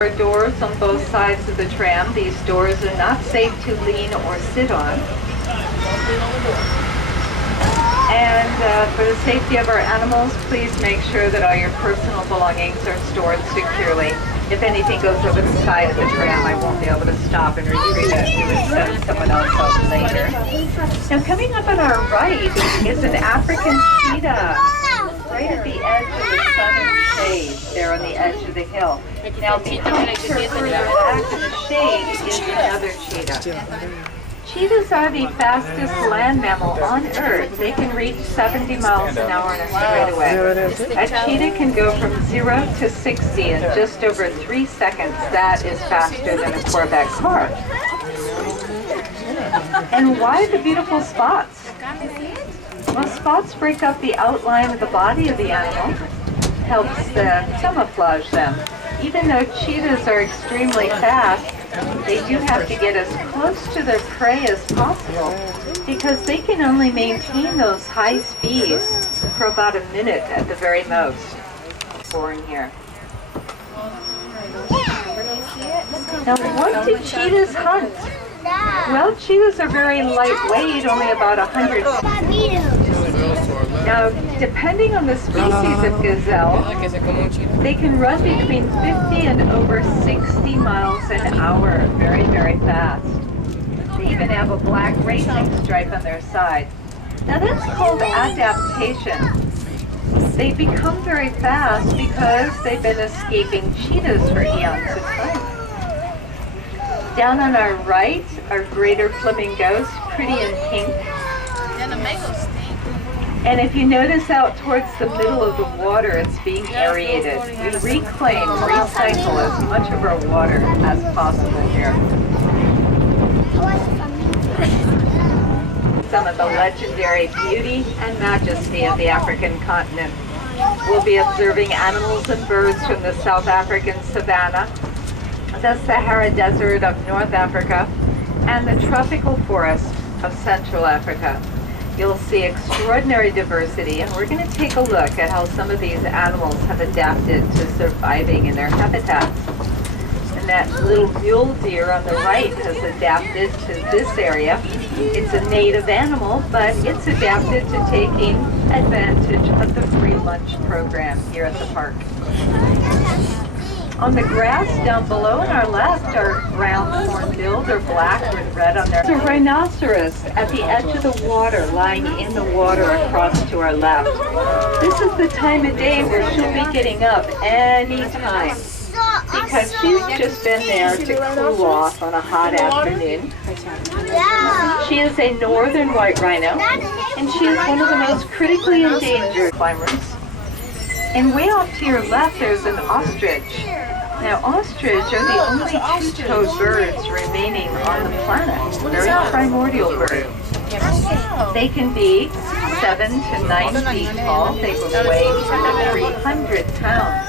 There are doors on both sides of the tram. These doors are not safe to lean or sit on. And for the safety of our animals, please make sure that all your personal belongings are stored securely. If anything goes over the side of the tram, I won't be able to stop and retrieve it. We would send someone else out later. Now, coming up on our right is an African cheetah, right at the edge of the southern shade, there on the edge of the hill. Now, behind her, further back in the shade, is another cheetah. Cheetahs are the fastest land mammal on Earth. They can reach 70 miles an hour in a straightaway. A cheetah can go from 0 to 60 in just over 3 seconds. That is faster than a Corvette car. And why the beautiful spots? Well, spots break up the outline of the body of the animal, helps camouflage them. Even though cheetahs are extremely fast, they do have to get as close to their prey as possible because they can only maintain those high speeds for about a minute at the very most. Boring here. Now, what do cheetahs hunt? Well, cheetahs are very lightweight, only about 100 pounds. Now, depending on the species of gazelle, they can run between 50 and over 60 miles an hour, very, very fast. They even have a black racing stripe on their side. Now, that's called adaptation. They become very fast because they've been escaping cheetahs for eons of time. Down on our right are greater flamingos, pretty in pink. And if you notice out towards the middle of the water, it's being aerated. We reclaim, recycle as much of our water as possible here. Some of the legendary beauty and majesty of the African continent. We'll be observing animals and birds from the South African savanna, the Sahara Desert of North Africa, and the tropical forest of Central Africa. You'll see extraordinary diversity, and we're going to take a look at how some of these animals have adapted to surviving in their habitats. And that little mule deer on the right has adapted to this area. It's a native animal, but it's adapted to taking advantage of the free lunch program here at the park. On the grass down below on our left are brown hornbill. They're black with red on their. There's a rhinoceros at the edge of the water, lying in the water across to our left. This is the time of day where she'll be getting up any time because she's just been there to cool off on a hot afternoon. She is a northern white rhino, and she is one of the most critically endangered climbers. And way off to your left, there's an ostrich. Now, ostrich are the only two-toed birds remaining on the planet. They're primordial birds. They can be 7 to 9 feet tall. They will weigh 300 pounds.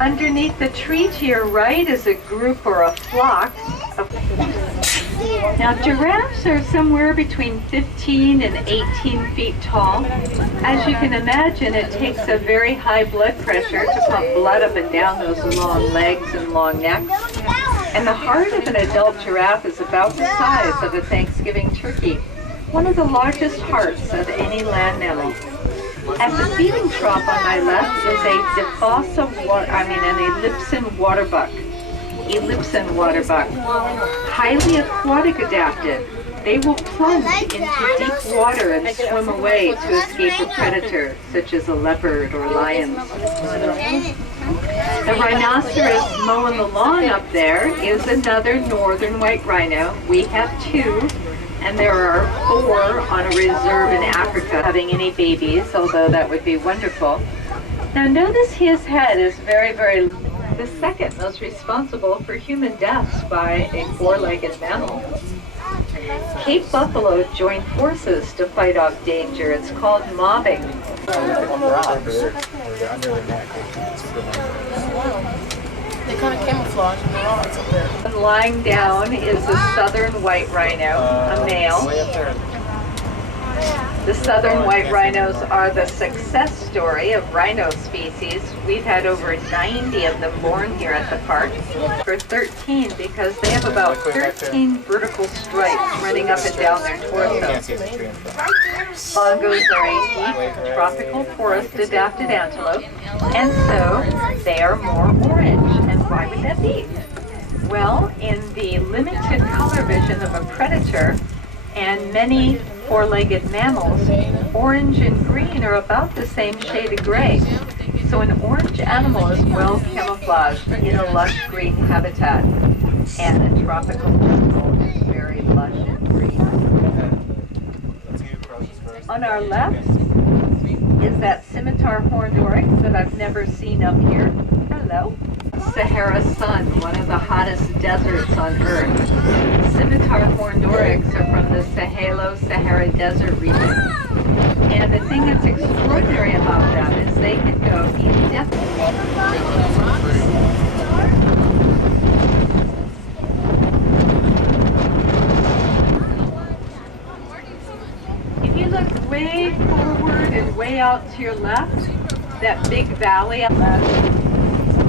Underneath the tree to your right is a group or a flock of. Now, giraffes are somewhere between 15 and 18 feet tall. As you can imagine, it takes a very high blood pressure to pump blood up and down those long legs and long necks. And the heart of an adult giraffe is about the size of a Thanksgiving turkey, one of the largest hearts of any land mammal. At the feeding trough on my left is an ellipsin waterbuck. Ellipsin waterbuck, highly aquatic adapted. They will plunge into deep water and swim away to escape a predator, such as a leopard or lions. The rhinoceros mowing the lawn up there is another northern white rhino. We have 2, and there are 4 on a reserve in Africa having any babies, although that would be wonderful. Now notice his head is very, very the second most responsible for human deaths by a 4-legged mammal. Cape buffalo join forces to fight off danger. It's called mobbing. They kind of camouflage in the rocks up there. And lying down is a southern white rhino, a male. The southern white rhinos are the success story of rhino species. We've had over 90 of them born here at the park. For 13 because they have about 13 vertical stripes running up and down their torso. Bongos are a deep tropical forest adapted antelope, and so they are more orange. And why would that be? Well, in the limited color vision of a predator and many four-legged mammals, orange and green are about the same shade of gray. So an orange animal is well camouflaged in a lush green habitat, and a tropical jungle is very lush and green. On our left is that scimitar horned oryx that I've never seen up here. Hello. Sahara sun, one of the hottest deserts on Earth. Scimitar horned oryx are from the Sahelo-Sahara Desert region. And the thing that's extraordinary about them is they can go indefinitely. If you look way forward and way out to your left, that big valley on the left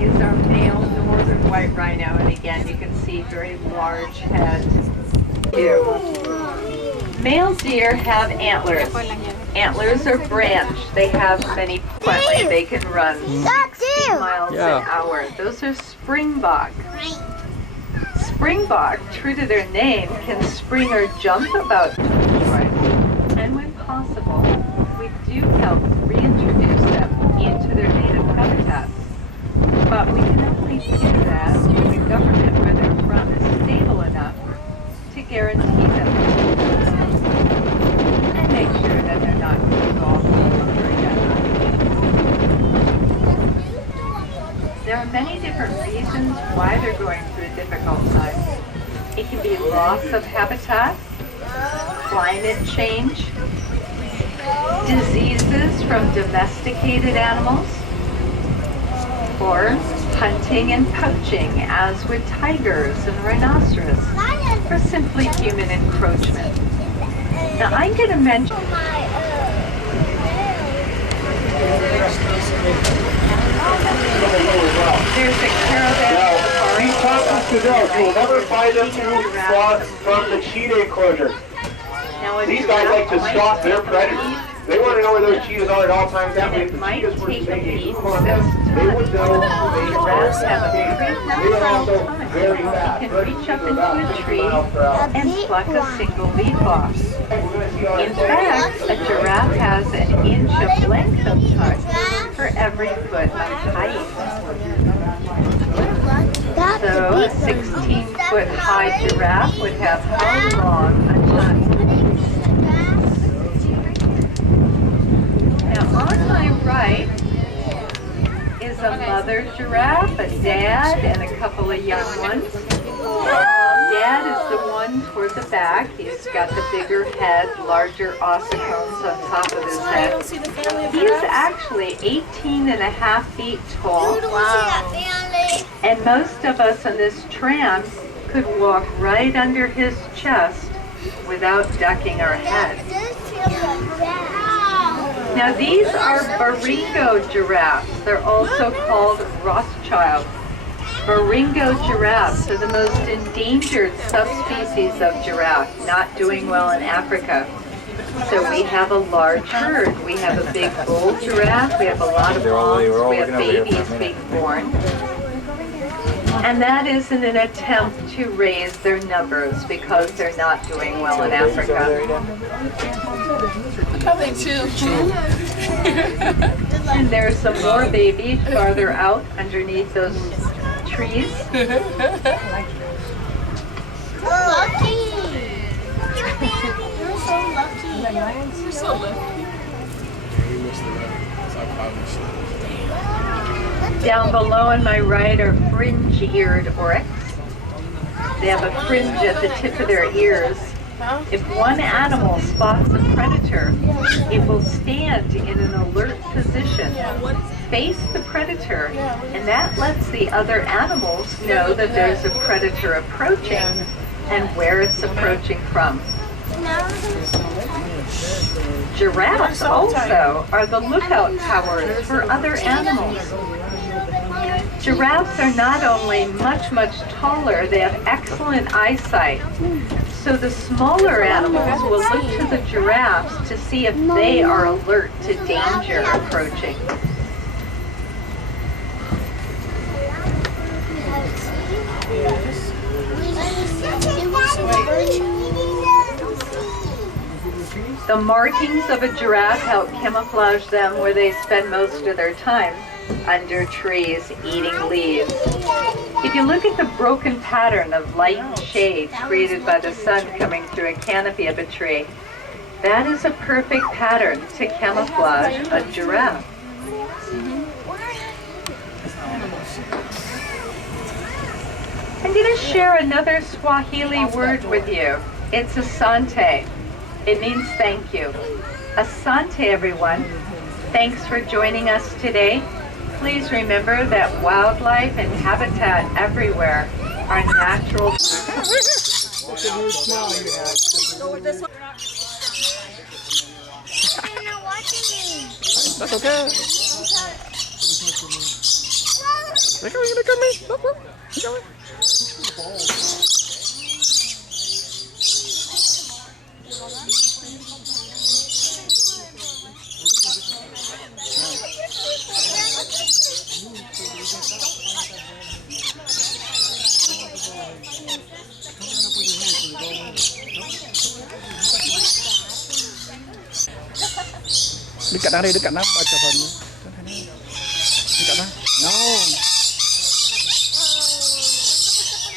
is our male northern white rhino, and again you can see very large head. Male deer have antlers. Antlers are branched. They have many plenty. They can run 60 miles an hour. Those are springbok. Springbok, true to their name, can spring or jump about 2 yards. And when possible, we do help reintroduce them into their native habitats. But we can only do that if the government where they're from is stable enough to guarantee them and make sure that they're not involved in again. There are many different reasons why they're going through a difficult time. It can be loss of habitat, climate change, diseases from domesticated animals, or hunting and poaching, as with tigers and rhinoceros, or simply human encroachment. Now I'm going to mention there's a caravan safari. These talkers to those, you will never find them from the cheetah enclosure. These guys like to stalk their predators. They want to know where those cheetahs are at all times. That way, if the cheetahs were to make a move on them, they would know they are also very fast. You can reach up into a tree and pluck a single leaf off. In fact, a giraffe has an inch of length of touch for every foot of height. So a 16-foot high giraffe would have how long a ton? Now on my right is a mother giraffe, a dad, and a couple of young ones. Dad is the one toward the back. He's got the bigger head, larger ossicones on top of his head. He is actually 18 and a half feet tall. And most of us on this tram could walk right under his chest without ducking our head. Now these are Baringo giraffes. They're also called Rothschild. Baringo giraffes are the most endangered subspecies of giraffe, not doing well in Africa. So we have a large herd. We have a big bull giraffe, we have a lot of moms, we have babies being born. And that is in an attempt to raise their numbers because they're not doing well in Africa. How they chew. And there's some more babies farther out underneath those trees. Lucky! You're so lucky. You're so lucky. Down below on my right are fringe-eared oryx. They have a fringe at the tip of their ears. If one animal spots a predator, it will stand in an alert position, face the predator, and that lets the other animals know that there's a predator approaching and where it's approaching from. Giraffes also are the lookout towers for other animals. Giraffes are not only much taller, they have excellent eyesight. So the smaller animals will look to the giraffes to see if they are alert to danger approaching. The markings of a giraffe help camouflage them where they spend most of their time, under trees, eating leaves. If you look at the broken pattern of light and shade created by the sun coming through a canopy of a tree, that is a perfect pattern to camouflage a giraffe. I'm going to share another Swahili word with you. It's asante. It means thank you. Asante, everyone. Thanks for joining us today. Please remember that wildlife and habitat everywhere are natural. That's okay. Look at me. Look. Dekat dah, dekat dah, baca phone. Dekat dah. No.